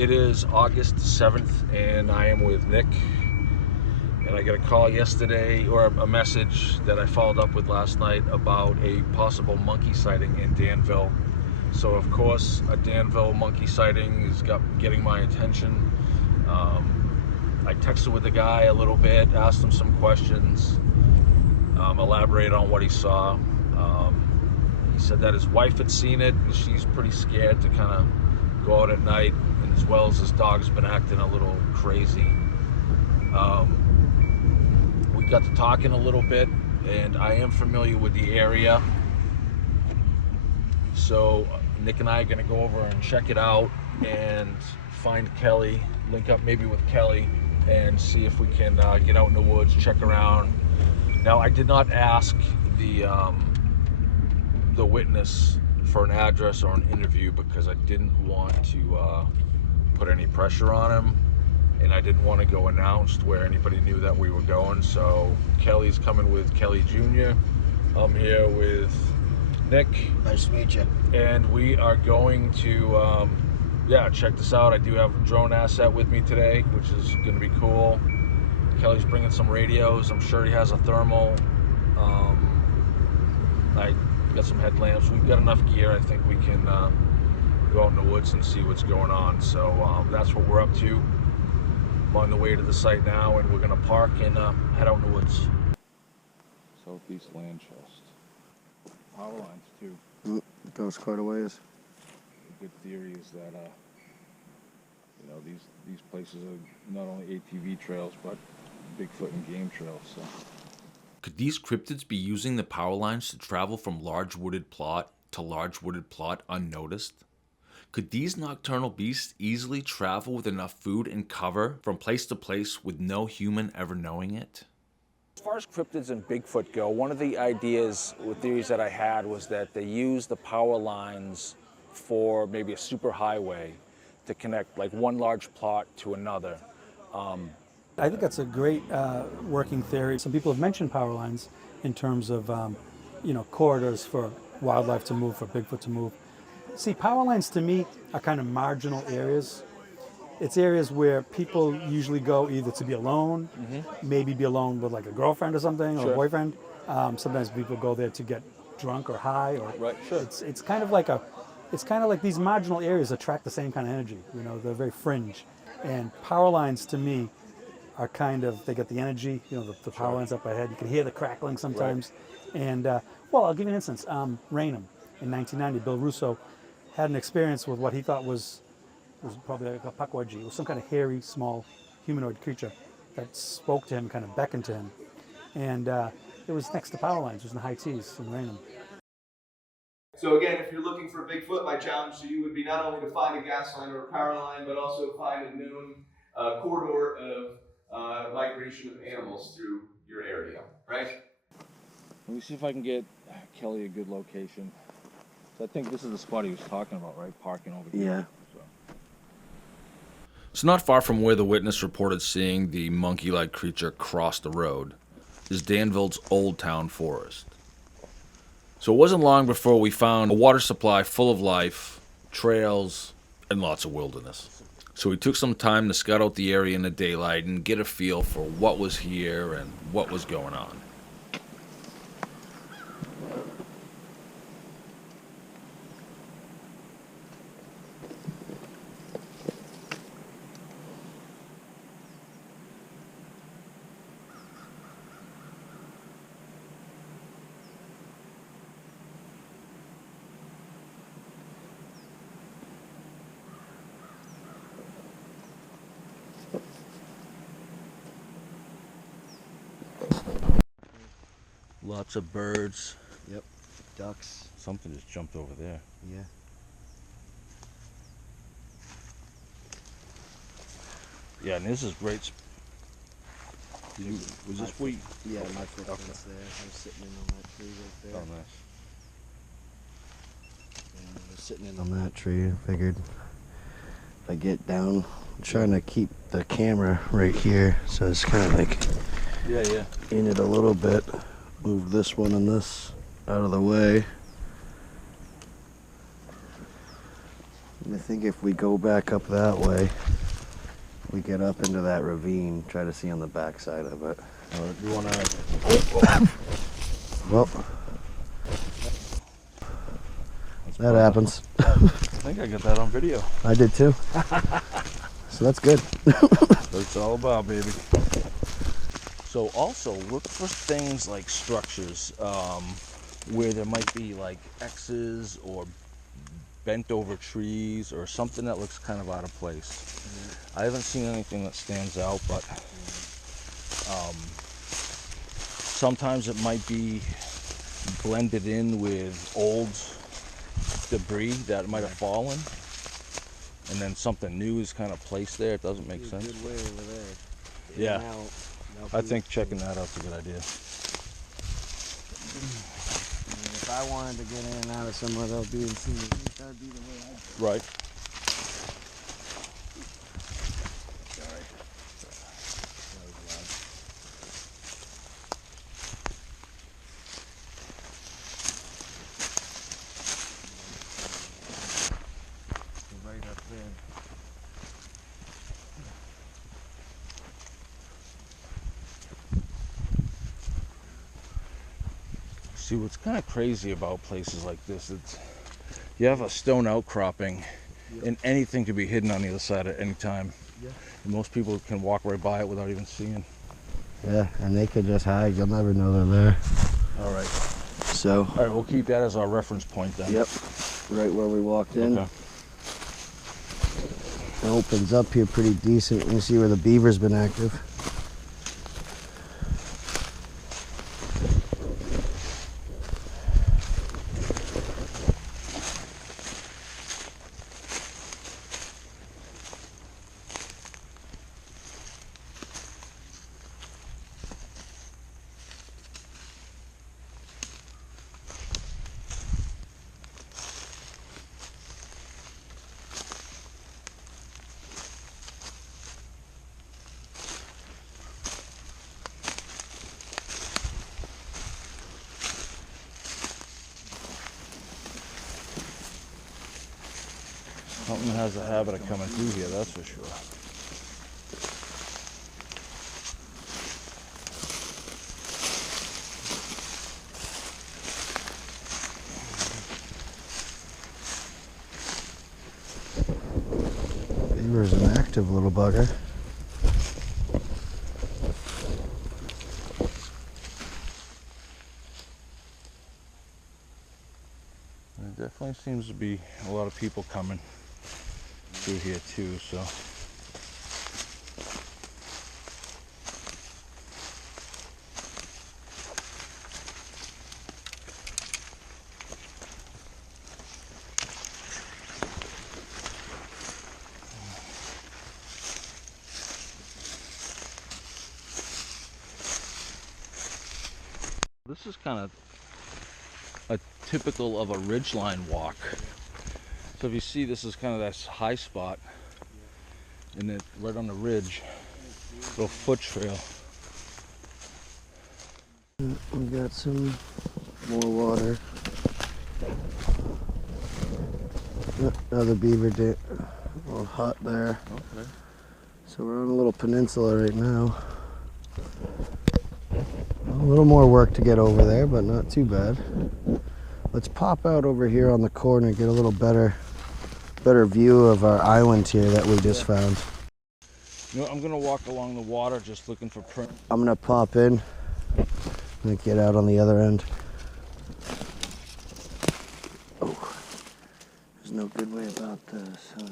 It is August 7th, and I am with Nick. And I got a call yesterday, or a message that I followed up with last night about a possible monkey sighting in Danville. So of course, a Danville monkey sighting is getting my attention. I texted with the guy a little bit, asked him some questions, elaborated on what he saw. He said that his wife had seen it, and she's pretty scared to kind of go out at night, and as well as his dog's been acting a little crazy. We got to talking a little bit, and I am familiar with the area. So Nick and I are going to go over and check it out and find Kelly, link up maybe with Kelly, and see if we can get out in the woods, check around. Now, I did not ask the witness for an address or an interview because I didn't want to put any pressure on him, and I didn't want to go announced where anybody knew that we were going. So Kelly's coming with Kelly Jr. I'm here with Nick. Nice to meet you. And we are going to check this out. I do have a drone asset with me today, which is going to be cool. Kelly's bringing some radios. I'm sure he has a thermal. I got some headlamps. We've got enough gear. I think we can go out in the woods and see what's going on. So that's what we're up to. I'm on the way to the site now, and we're going to park and head out in the woods. Southeast land trust. Power lines too. It goes quite a ways. A good theory is that these places are not only ATV trails but Bigfoot and game trails. So. Could these cryptids be using the power lines to travel from large wooded plot to large wooded plot unnoticed? Could these nocturnal beasts easily travel with enough food and cover from place to place with no human ever knowing it? As far as cryptids and Bigfoot go, one of the ideas or theories that I had was that they use the power lines for maybe a superhighway to connect like one large plot to another. I think that's a great working theory. Some people have mentioned power lines in terms of corridors for wildlife to move, for Bigfoot to move. See, power lines to me are kind of marginal areas. It's areas where people usually go either to be alone, maybe be alone with like a girlfriend or something, or a boyfriend. Sometimes people go there to get drunk or high, or Right, sure. It's kind of like these marginal areas attract the same kind of energy. They're very fringe, and power lines to me are kind of, they get the energy. The power lines up ahead. You can hear the crackling sometimes, and I'll give you an instance. Raynham in 1990, Bill Russo had an experience with what he thought was probably like a Pukwudgie. It was some kind of hairy, small, humanoid creature that spoke to him, kind of beckoned to him. And it was next to power lines. It was in the high T's in Raynham. So again, if you're looking for Bigfoot, my challenge to you would be not only to find a gas line or a power line, but also find a known corridor of migration of animals through your area, right? Let me see if I can get Kelly a good location. I think this is the spot he was talking about, right? Parking over here. Yeah. So not far from where the witness reported seeing the monkey-like creature cross the road is Danville's Old Town Forest. So it wasn't long before we found a water supply full of life, trails, and lots of wilderness. So we took some time to scout out the area in the daylight and get a feel for what was here and what was going on. Lots of birds. Yep. Ducks. Something just jumped over there. Yeah. Yeah, and this is great. Was this wheat? Yeah, my footprints there. I was sitting in on that tree right there. Oh, nice. And I was sitting in on that tree. I figured if I get down, I'm trying to keep the camera right here, so it's kind of like in it a little bit. Move this one and this out of the way. I think if we go back up that way, we get up into that ravine, try to see on the backside of it. All right, you want to... Well, that happens. I think I got that on video. I did too. So that's good. That's what it's all about, baby. So also look for things like structures where there might be like X's or bent over trees or something that looks kind of out of place. I haven't seen anything that stands out, but sometimes it might be blended in with old debris that might have fallen, and then something new is kind of placed there. It doesn't make sense. Good way over there. Yeah, I think checking that out's a good idea. If I wanted to get in and out of somewhere that'll be in sea, that'd be the way I'd go. Right. Sorry. That was loud. Right up there. See, what's kind of crazy about places like this, it's you have a stone outcropping, and anything could be hidden on the other side at any time. Yeah. And most people can walk right by it without even seeing. Yeah, and they could just hide. You'll never know they're there. All right. So. All right, we'll keep that as our reference point then. Yep. Right where we walked in. Okay. It opens up here pretty decent. You see where the beaver's been active. Something has a habit of coming through here, that's for sure. Beaver's an active little bugger. There definitely seems to be a lot of people coming through here too, so. This is kind of a typical of a ridgeline walk. So if you see, this is kind of that high spot, and then right on the ridge, little foot trail. We got some more water. Another beaver dip. A little hut there. Okay. So we're on a little peninsula right now. A little more work to get over there, but not too bad. Let's pop out over here on the corner and get a little better view of our island here that we just found. You know, I'm gonna walk along the water just looking for print. I'm gonna pop in and get out on the other end. Oh, there's no good way about this, huh?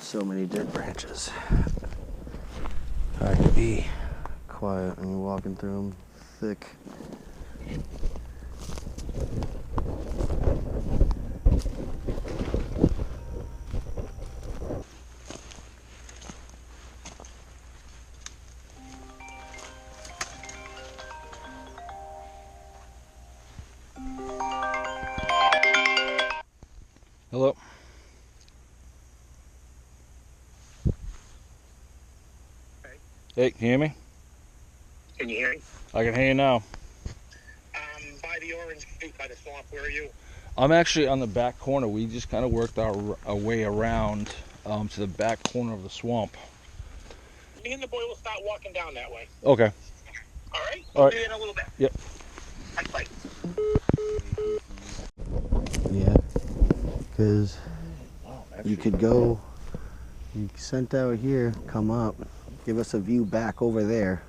So many dead branches. Hard to be quiet when you're walking through them thick. Hello. Hey, can you hear me? Can you hear me? I can hear you now. By the orange gate by the swamp, where are you? I'm actually on the back corner. We just kind of worked our way around to the back corner of the swamp. Me and the boy will start walking down that way. Okay. All right? All right. We'll be in a little bit. Yep. Bye. Yeah, because you could go, you sent out here, come up, give us a view back over there,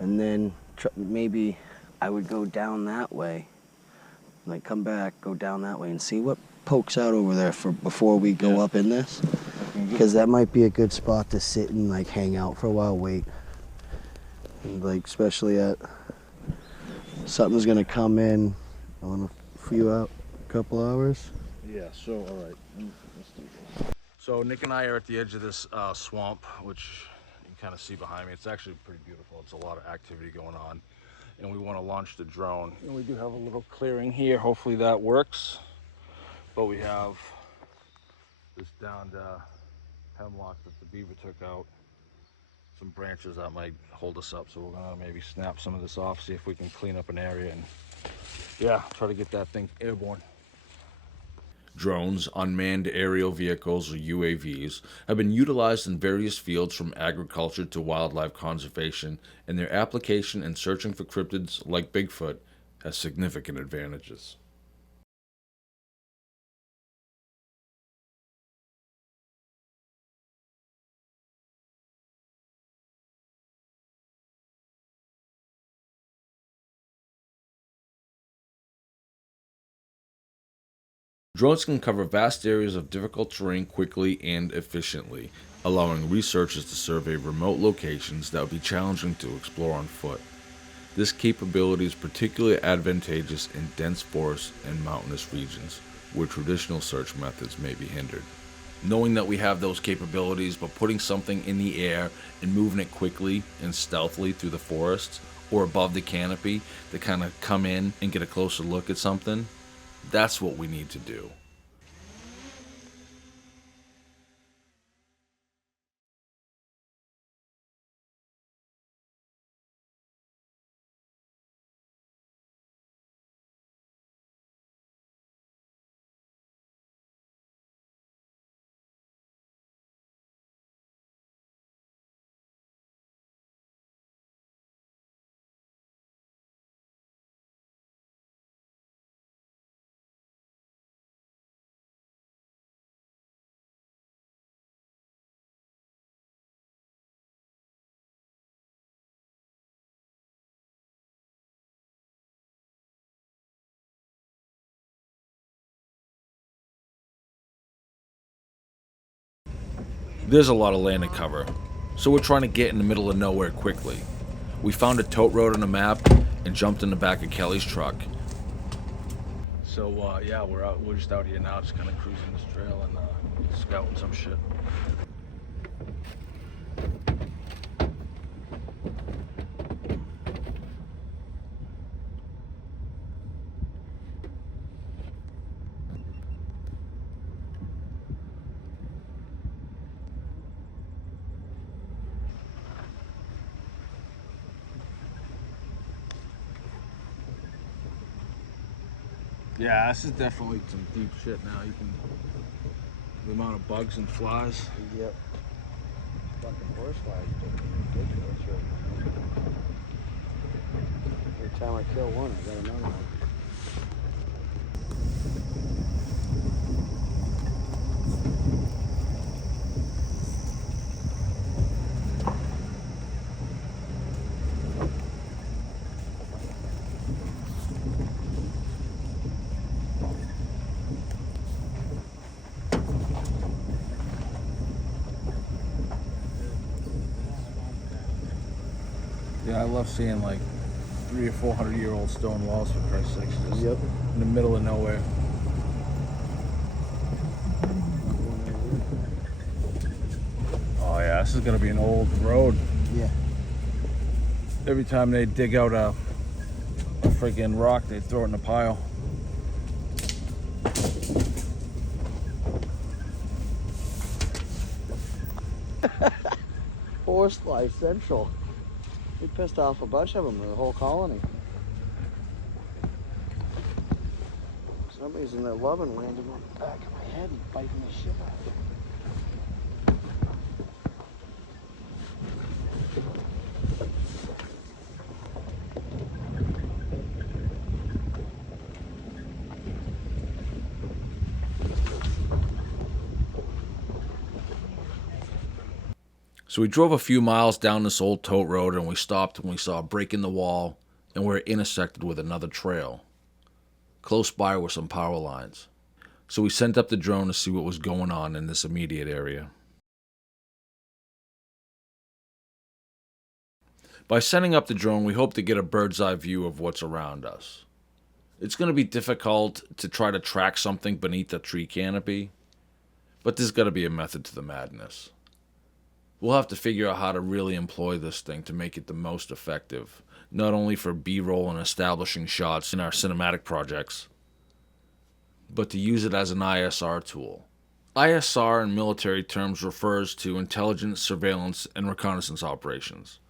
and then maybe I would go down that way, like come back, go down that way and see what pokes out over there before we go up in this, because that might be a good spot to sit and like hang out for a while, wait, and like especially at something's gonna come in. I want to few out a couple hours. Yeah, so, all right. Let's do this. So Nick and I are at the edge of this swamp, which you can kind of see behind me. It's actually pretty beautiful. It's a lot of activity going on. And we want to launch the drone. And we do have a little clearing here. Hopefully that works. But we have this downed hemlock that the beaver took out. Some branches that might hold us up. So we're going to maybe snap some of this off, see if we can clean up an area and, yeah, try to get that thing airborne. Drones, unmanned aerial vehicles, or UAVs, have been utilized in various fields from agriculture to wildlife conservation, and their application in searching for cryptids like Bigfoot has significant advantages. Drones can cover vast areas of difficult terrain quickly and efficiently, allowing researchers to survey remote locations that would be challenging to explore on foot. This capability is particularly advantageous in dense forests and mountainous regions, where traditional search methods may be hindered. Knowing that we have those capabilities, but putting something in the air and moving it quickly and stealthily through the forests or above the canopy to kind of come in and get a closer look at something, that's what we need to do. There's a lot of land to cover, so we're trying to get in the middle of nowhere quickly. We found a tote road on a map and jumped in the back of Kelly's truck. So yeah, we're just out here now, just kind of cruising this trail and scouting some shit. Yeah, this is definitely some deep shit now. You can, the amount of bugs and flies. Yep. Fucking horseflies are ridiculous right now. Every time I kill one, I got another one. Yeah, I love seeing like 300 or 400-year-old stone walls, for Christ's sakes, just Yep. in the middle of nowhere. Oh yeah, this is gonna be an old road. Yeah. Every time they dig out a freaking rock, they throw it in a pile. horsefly central. We pissed off a bunch of them, the whole colony. For some reason they're loving landing on the back of my head and biting the shit out of me. So we drove a few miles down this old tote road and we stopped when we saw a break in the wall and where it intersected with another trail. Close by were some power lines. So we sent up the drone to see what was going on in this immediate area. By sending up the drone, we hope to get a bird's eye view of what's around us. It's going to be difficult to try to track something beneath a tree canopy, but there's got to be a method to the madness. We'll have to figure out how to really employ this thing to make it the most effective, not only for B-roll and establishing shots in our cinematic projects, but to use it as an ISR tool. ISR in military terms refers to intelligence, surveillance, and reconnaissance operations,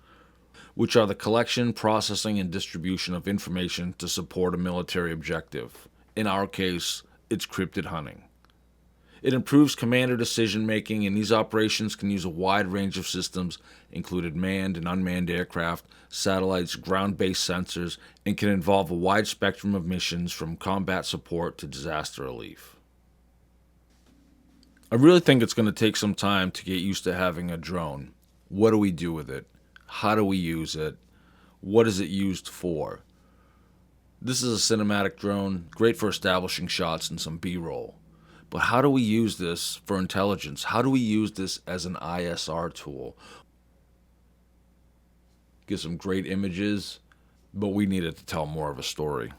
which are the collection, processing, and distribution of information to support a military objective. In our case, it's cryptid hunting. It improves commander decision-making, and these operations can use a wide range of systems, including manned and unmanned aircraft, satellites, ground-based sensors, and can involve a wide spectrum of missions from combat support to disaster relief. I really think it's going to take some time to get used to having a drone. What do we do with it? How do we use it? What is it used for? This is a cinematic drone, great for establishing shots and some B-roll. But how do we use this for intelligence? How do we use this as an ISR tool? Get some great images, but we need it to tell more of a story.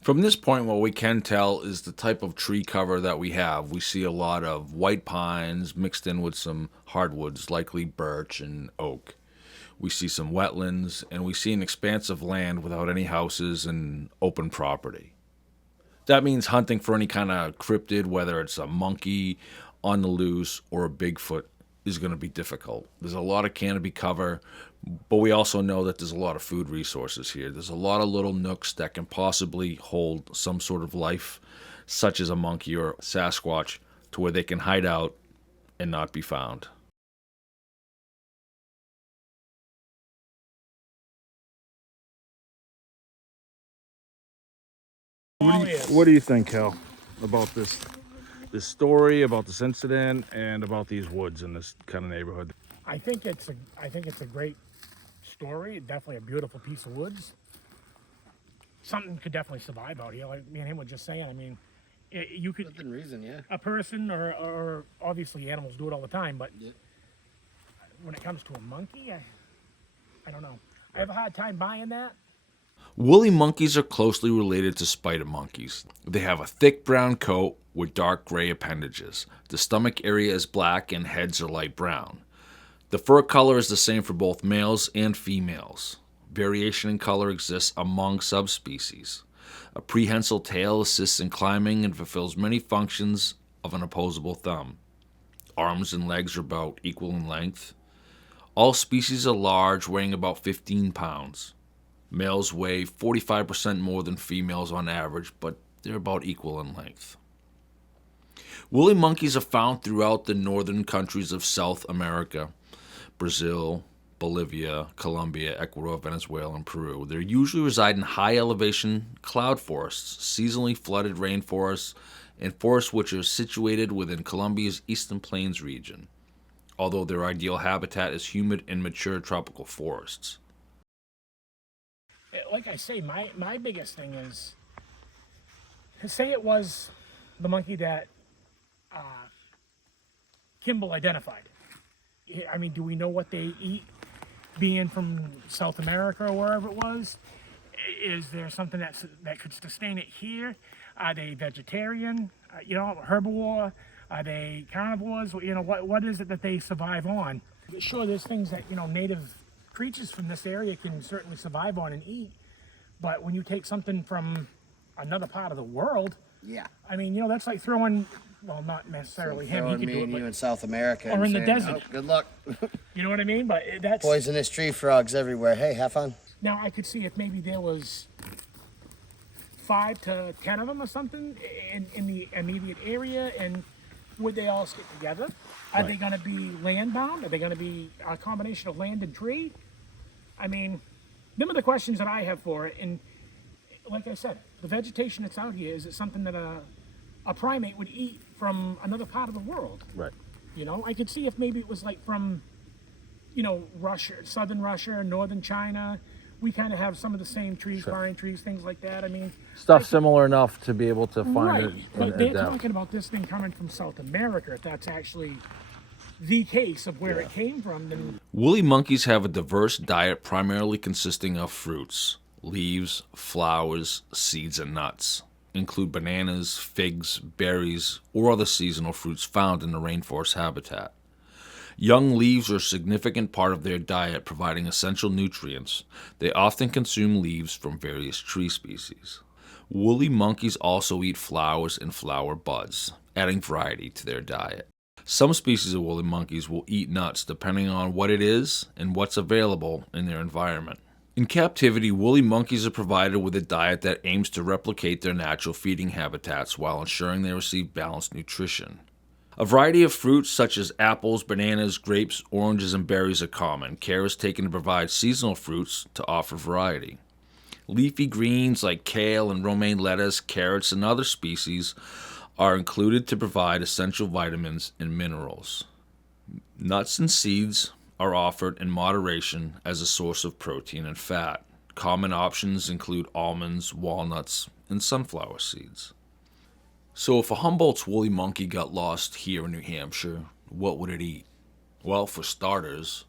From this point, what we can tell is the type of tree cover that we have. We see a lot of white pines mixed in with some hardwoods, likely birch and oak. We see some wetlands, and we see an expanse of land without any houses and open property. That means hunting for any kind of cryptid, whether it's a monkey on the loose or a Bigfoot, is going to be difficult. There's a lot of canopy cover, but we also know that there's a lot of food resources here. There's a lot of little nooks that can possibly hold some sort of life, such as a monkey or a Sasquatch, to where they can hide out and not be found. What do you think, Cal, about this story, about this incident, and about these woods in this kind of neighborhood? I think it's a great story. Definitely a beautiful piece of woods. Something could definitely survive out here. Like me and him were just saying. I mean, you could Within reason, yeah. a person or obviously animals do it all the time. But when it comes to a monkey, I don't know. I have a hard time buying that. Woolly monkeys are closely related to spider monkeys. They have a thick brown coat with dark gray appendages. The stomach area is black and heads are light brown. The fur color is the same for both males and females. Variation in color exists among subspecies. A prehensile tail assists in climbing and fulfills many functions of an opposable thumb. Arms and legs are about equal in length. All species are large, weighing about 15 pounds. Males weigh 45% more than females on average, but they're about equal in length. Woolly monkeys are found throughout the northern countries of South America: Brazil, Bolivia, Colombia, Ecuador, Venezuela, and Peru. They usually reside in high elevation cloud forests, seasonally flooded rainforests, and forests which are situated within Colombia's Eastern Plains region, although their ideal habitat is humid and mature tropical forests. Like I say, my biggest thing is, say it was the monkey that Kimball identified. I mean, do we know what they eat, being from South America or wherever it was? Is there something that could sustain it here? Are they vegetarian? Herbivore? Are they carnivores? What is it that they survive on? Sure, there's things that native creatures from this area can certainly survive on and eat, But when you take something from another part of the world, Yeah. I mean, that's like throwing, well, not necessarily him, he Throwing could me do and it, you but, in South America. or and in the saying, desert. "Oh, good luck." You know what I mean? But that's, Poisonous tree frogs everywhere. Hey, have fun. now I could see if maybe there was 5 to 10 of them or something in the immediate area, and would they all stick together? Are they going to be land bound? Are they going to be a combination of land and tree? I mean, them are the questions that I have for it. And like I said, the vegetation that's out here, is it something that a primate would eat from another part of the world? Right. I could see if maybe it was like from, Russia, southern Russia, northern China. We kind of have some of the same trees, pine trees, things like that. I mean, Stuff similar enough to be able to find right. it. But they're talking about this thing coming from South America. If that's actually the case of where it came from, then Woolly monkeys have a diverse diet primarily consisting of fruits, leaves, flowers, seeds, and nuts. Include bananas, figs, berries, or other seasonal fruits found in the rainforest habitat. Young leaves are a significant part of their diet, providing essential nutrients. They often consume leaves from various tree species. Woolly monkeys also eat flowers and flower buds, adding variety to their diet. Some species of woolly monkeys will eat nuts depending on what it is and what's available in their environment. In captivity, woolly monkeys are provided with a diet that aims to replicate their natural feeding habitats while ensuring they receive balanced nutrition. A variety of fruits such as apples, bananas, grapes, oranges, and berries are common. Care is taken to provide seasonal fruits to offer variety. Leafy greens like kale and romaine lettuce, carrots, and other species are included to provide essential vitamins and minerals. Nuts and seeds are offered in moderation as a source of protein and fat. Common options include almonds, walnuts, and sunflower seeds. So if a Humboldt's woolly monkey got lost here in New Hampshire, what would it eat? Well, for starters,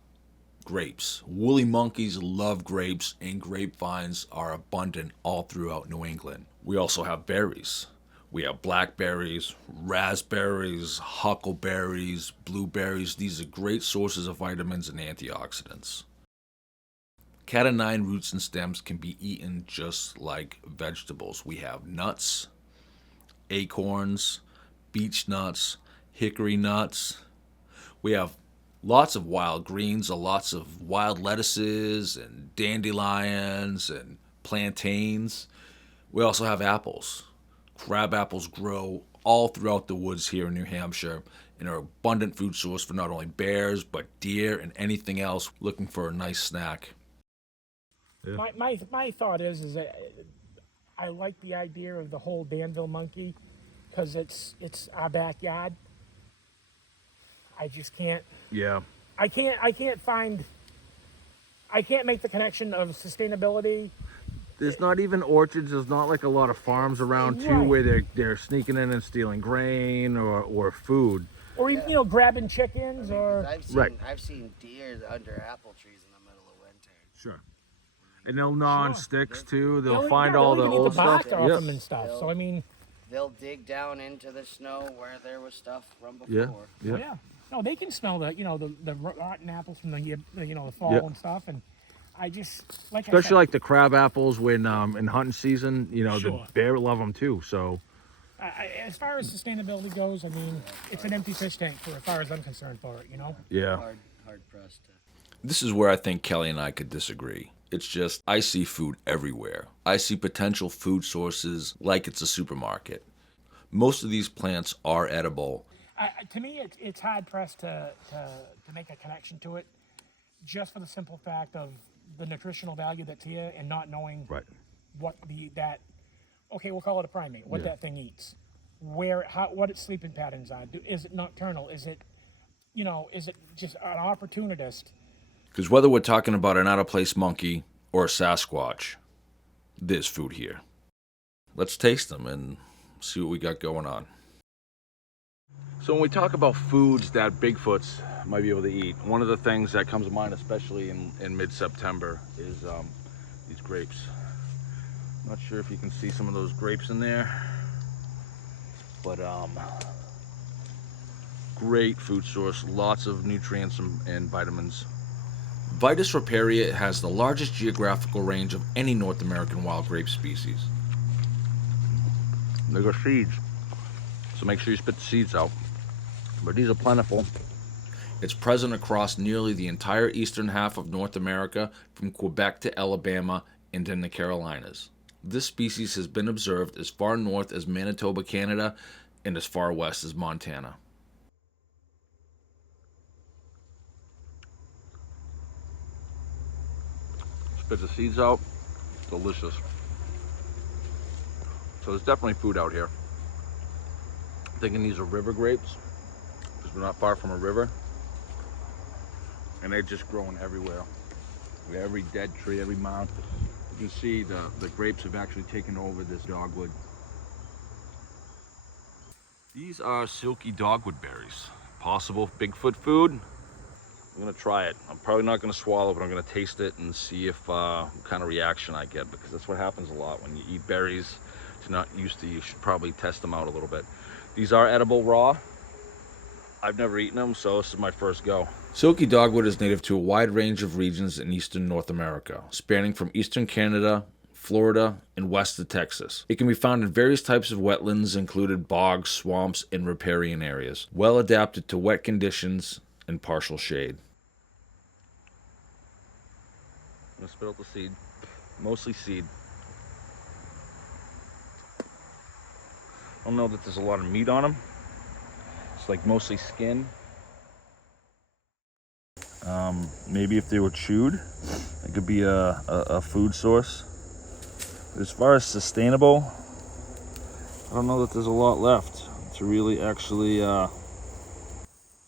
grapes. Woolly monkeys love grapes, and grapevines are abundant all throughout New England. We also have berries. We have blackberries, raspberries, huckleberries, blueberries. These are great sources of vitamins and antioxidants. Cat o' nine roots and stems can be eaten just like vegetables. We have nuts, acorns, beech nuts, hickory nuts. We have lots of wild greens, lots of wild lettuces and dandelions and plantains. We also have apples. Crab apples grow all throughout the woods here in New Hampshire and are an abundant food source for not only bears, but deer and anything else looking for a nice snack. Yeah. my thought is that I like the idea of the whole Danville monkey because it's our backyard. I just can't. Yeah. I can't make the connection of sustainability. There's not even orchards. There's not like a lot of farms around too Right. where they're sneaking in and stealing grain or food. Or even grabbing chickens or I've seen deer under apple trees in the middle of winter. Sure. And they'll gnaw on Sure. sticks too. They'll They'll- find yeah, all they'll the even eat old the bark stuff. off Yep. them and stuff. So I mean, They'll dig down into the snow where there was stuff from Yeah. before. Yeah. yeah. No, they can smell the rotten apples from the fall Yeah. and stuff. And I just Especially like the crab apples when in hunting season, Sure. the bear love them too. So as far as sustainability goes, I mean, it's an empty fish tank for as far as I'm concerned for it. yeah. Hard pressed to. This is where I think Kelly and I could disagree. It's just, I see food everywhere. I see potential food sources like it's a supermarket. Most of these plants are edible. To me, it's hard pressed to make a connection to it, just for the simple fact of the nutritional value that's here and not knowing Right. what we'll call it a primate, what that thing eats, what its sleeping patterns are. Is it nocturnal? Is it just an opportunist? Because whether we're talking about an out-of-place monkey or a Sasquatch, there's food here. Let's taste them and see what we got going on. So when we talk about foods that Bigfoots might be able to eat, one of the things that comes to mind, especially in mid-September, is these grapes. Not sure if you can see some of those grapes in there, but great food source, lots of nutrients and vitamins. Vitis riparia has the largest geographical range of any North American wild grape species. They got seeds, so make sure you spit the seeds out. But these are plentiful. It's present across nearly the entire eastern half of North America, from Quebec to Alabama and in the Carolinas. This species has been observed as far north as Manitoba, Canada, and as far west as Montana. Spit the seeds out, delicious. So there's definitely food out here. I'm thinking these are river grapes, because we're not far from a river. And they're just growing everywhere. Every dead tree, every mound. You can see the grapes have actually taken over this dogwood. These are silky dogwood berries. Possible Bigfoot food. I'm gonna try it. I'm probably not gonna swallow, but I'm gonna taste it and see if what kind of reaction I get, because that's what happens a lot when you eat berries you're not used to. You should probably test them out a little bit. These are edible raw. I've never eaten them, so this is my first go. Silky dogwood is native to a wide range of regions in eastern North America, spanning from eastern Canada, Florida, and west of Texas. It can be found in various types of wetlands, including bogs, swamps, and riparian areas, well adapted to wet conditions and partial shade. I'm gonna spit out the seed, mostly seed. I don't know that there's a lot of meat on them. It's like mostly skin. Maybe if they were chewed, it could be a food source. But as far as sustainable, I don't know that there's a lot left to really actually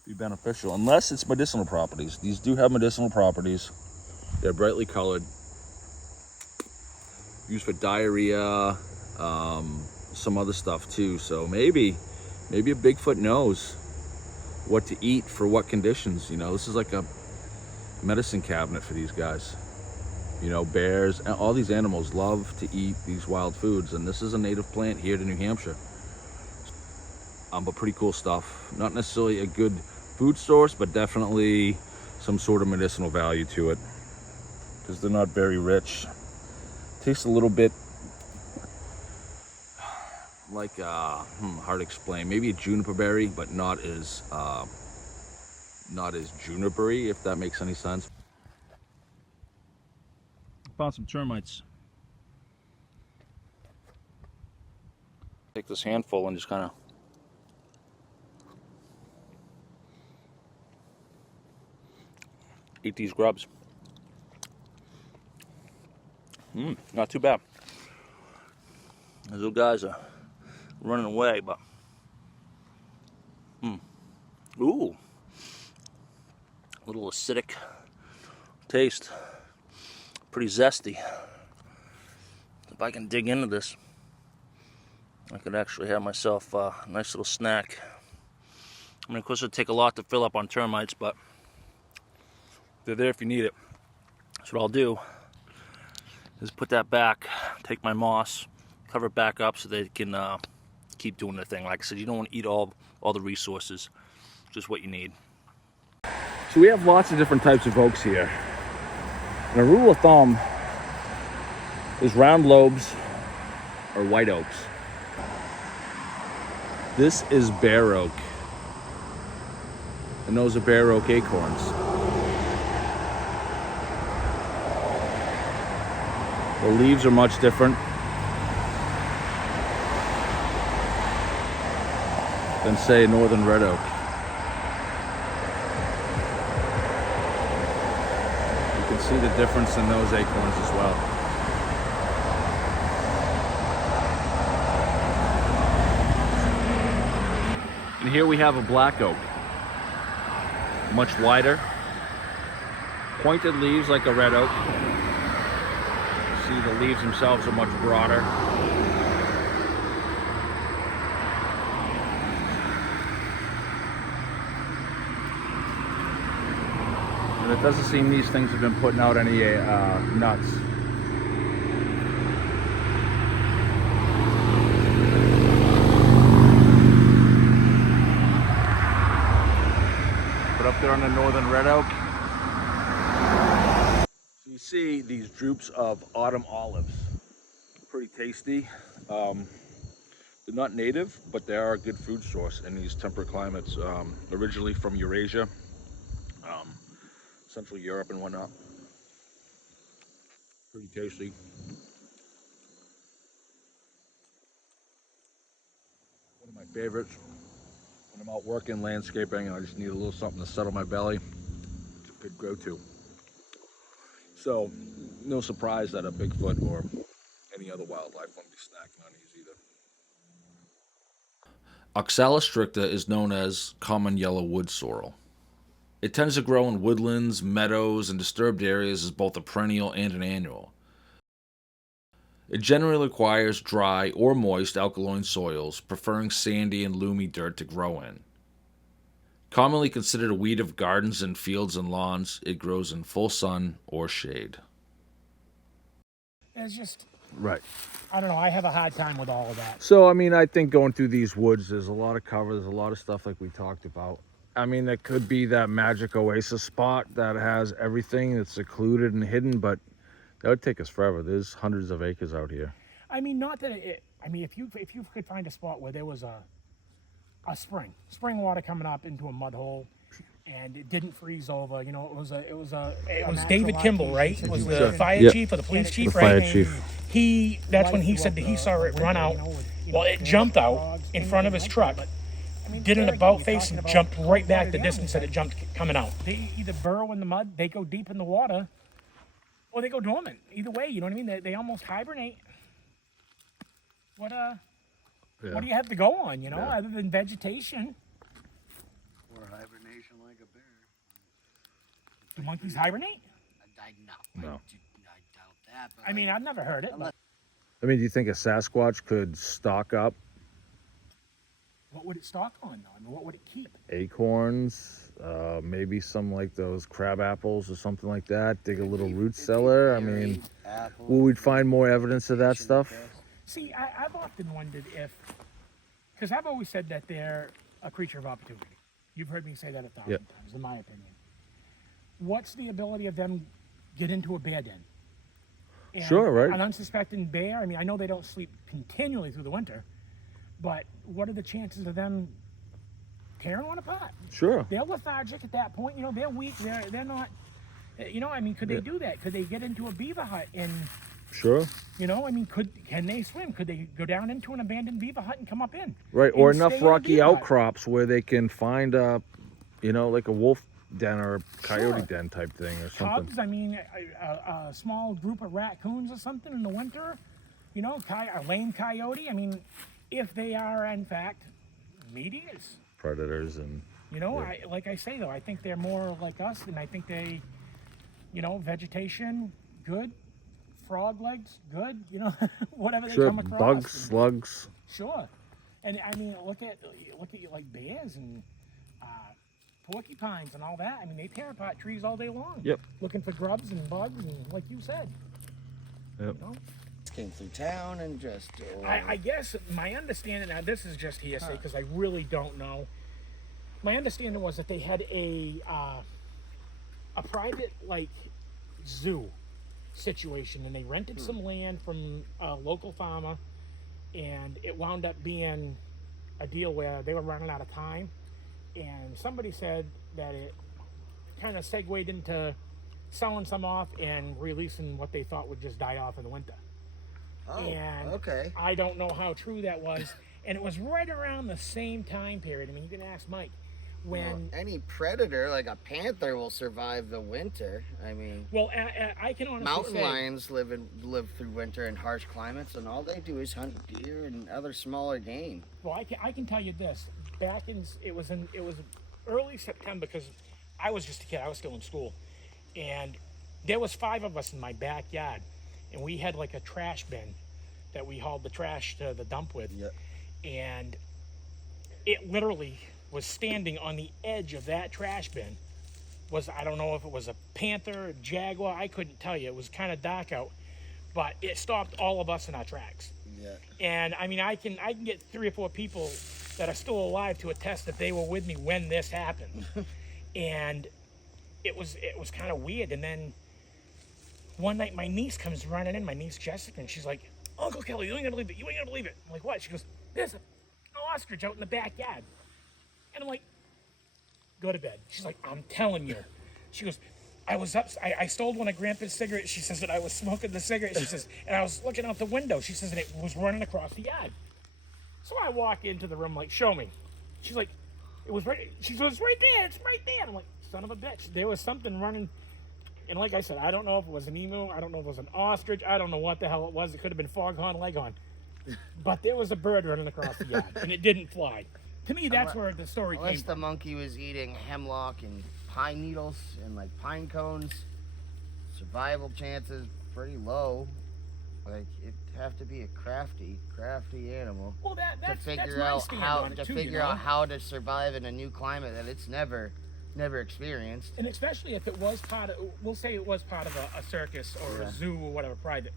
be beneficial, unless it's medicinal properties. These do have medicinal properties. They're brightly colored, used for diarrhea, some other stuff too. So maybe a Bigfoot knows what to eat for what conditions. You know, this is like a medicine cabinet for these guys. You know, bears and all these animals love to eat these wild foods, and this is a native plant here to New Hampshire. But pretty cool stuff. Not necessarily a good food source, but definitely some sort of medicinal value to it, because they're not very rich. Tastes a little bit like hard to explain. Maybe a juniper berry, but not as junipery, if that makes any sense. Found some termites. Take this handful and just kind of eat these grubs. Not too bad. Those little guys are running away, but ooh, a little acidic taste, pretty zesty. If I can dig into this, I could actually have myself a nice little snack. I mean, of course, it'd take a lot to fill up on termites, but they're there if you need it. So what I'll do is put that back, take my moss, cover it back up so they can keep doing their thing. Like I said, you don't want to eat all the resources, just what you need. So we have lots of different types of oaks here. And a rule of thumb is round lobes or white oaks. This is bare oak. And those are bare oak acorns. The leaves are much different than, say, northern red oak. You can see the difference in those acorns as well. And here we have a black oak, much wider, pointed leaves like a red oak. See, the leaves themselves are much broader. And it doesn't seem these things have been putting out any nuts. But up there on the northern red oak, see these drupes of autumn olives. Pretty tasty. They're not native, but they are a good food source in these temperate climates. Originally from Eurasia, Central Europe and whatnot. Pretty tasty. One of my favorites. When I'm out working landscaping and I just need a little something to settle my belly, it's a good go-to. So, no surprise that a Bigfoot or any other wildlife won't be snacking on these either. Oxalis stricta is known as common yellow wood sorrel. It tends to grow in woodlands, meadows, and disturbed areas as both a perennial and an annual. It generally requires dry or moist alkaline soils, preferring sandy and loomy dirt to grow in. Commonly considered a weed of gardens and fields and lawns, it grows in full sun or shade. It's just, Right. I don't know, I have a hard time with all of that. So, I mean, I think going through these woods, there's a lot of cover, there's a lot of stuff like we talked about. I mean, there could be that magic oasis spot that has everything that's secluded and hidden, but that would take us forever. There's hundreds of acres out here. I mean, not that I mean, if you could find a spot where there was a spring water coming up into a mud hole, and it didn't freeze over, you know, it was David Kimball, right? Was the fire chief or the police chief, The right? fire chief. That's when he said that he saw it run out. Well, it jumped out in front of his truck, did an about face and jumped right back the distance that it jumped coming out. They either burrow in the mud, they go deep in the water, or they go dormant. Either way, you know what I mean? They almost hibernate. What do you have to go on, you know, other than vegetation? Or hibernation like a bear. Do monkeys hibernate? No. I doubt that. But I mean, I've never heard it. But I mean, do you think a Sasquatch could stock up what would it stock on, though? I mean, what would it keep? acorns, maybe some like those crab apples or something like that? Dig a little root cellar? I mean, will we find more evidence of that stuff? See, I've often wondered because I've always said that they're a creature of opportunity. You've heard me say that 1,000 times, in my opinion. What's the ability of them get into a bear den? And Sure, right. An unsuspecting bear, I mean, I know they don't sleep continually through the winter, but what are the chances of them tearing one apart? Sure. They're lethargic at that point. You know, they're weak. They're not, you know, I mean, could they do that? Could they get into a beaver hut and... Sure. You know, I mean, can they swim? Could they go down into an abandoned beaver hut and come up in? Right, or And enough stay in a rocky beaver hut? outcrops where they can find a, you know, like a wolf den or a coyote Sure. den type thing or something. Cubs, I mean, a small group of raccoons or something in the winter. You know, a lame coyote. I mean, if they are, in fact, meat eaters. Predators and... You know, like I say, though, I think they're more like us, and I think they, you know, vegetation, good. Frog legs, good, you know, whatever they Sure, come across. bugs, And- slugs. Sure, and I mean, look at like bears and porcupines and all that. I mean, they tear apart trees all day long. Yep. Looking for grubs and bugs, and like you said. Yep. You know? came through town and just. I guess my understanding, now this is just hearsay because I really don't know. My understanding was that they had a private like zoo situation, and they rented some land from a local farmer, and it wound up being a deal where they were running out of time, and somebody said that it kind of segued into selling some off and releasing what they thought would just die off in the winter. Oh, And okay. I don't know how true that was, and it was right around the same time period. I mean, you can ask Mike. When Any predator, like a panther, will survive the winter. I mean, well, I can honestly mountain say, lions live through winter in harsh climates, and all they do is hunt deer and other smaller game. well, I can tell you this. Back in it was early September, because I was just a kid. I was still in school, and there was 5 of us in my backyard, and we had like a trash bin that we hauled the trash to the dump with. Yep. And it literally was standing on the edge of that trash bin. I don't know if it was a panther, a jaguar, I couldn't tell you. It was kind of dark out, but it stopped all of us in our tracks. Yeah. And I mean, I can get 3 or 4 people that are still alive to attest that they were with me when this happened. And it was kind of weird. And then one night my niece comes running in, my niece Jessica, and she's like, Uncle Kelly, you ain't gonna believe it. You ain't gonna believe it. I'm like, what? She goes, there's an ostrich out in the backyard. And I'm like, go to bed. She's like, I'm telling you. She goes, I stole one of Grandpa's cigarettes. She says that I was smoking the cigarette. She says, and I was looking out the window. She says, and it was running across the yard. So I walk into the room like, show me. She's like, it was right. She goes, it's right there. It's right there. I'm like, son of a bitch. There was something running. And like I said, I don't know if it was an emu. I don't know if it was an ostrich. I don't know what the hell it was. It could have been foghorn leghorn. But there was a bird running across the yard, and it didn't fly. To me, that's where the story came Unless the from. monkey was eating hemlock and pine needles and like pine cones, survival chances pretty low. Like it'd have to be a crafty animal Well, that's to figure my out stand how on it to too, figure you know? out how to survive in a new climate that it's never experienced. And especially if it was part of, we'll say it was part of a circus or a zoo or whatever, private.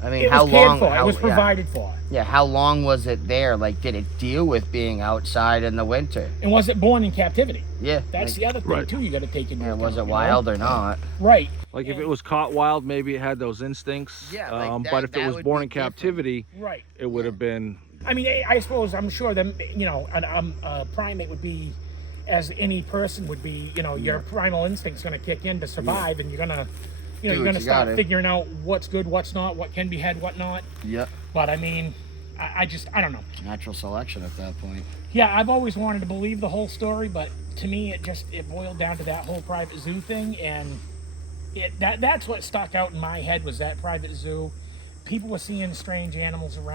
I mean, It how was cared long? for. How, It was provided for. Yeah, how long was it there? Like, did it deal with being outside in the winter? And was it born in captivity? Yeah, That's the other thing Right. too. You got to take into account. was it you know? wild or not? Right. Like if it was caught wild, maybe it had those instincts. Yeah, like but if it that was would born be in different. captivity, Right. it would have been. I mean, I suppose I'm sure that a primate would be, as any person would be. You know, your primal instinct's going to kick in to survive, and you're gonna, Do you're what gonna you start gotta. figuring out what's good, what's not, what can be had, what not. Yep. But I mean, I don't know. Natural selection at that point. Yeah, I've always wanted to believe the whole story, but to me, it boiled down to that whole private zoo thing, and that's what stuck out in my head was that private zoo. People were seeing strange animals around.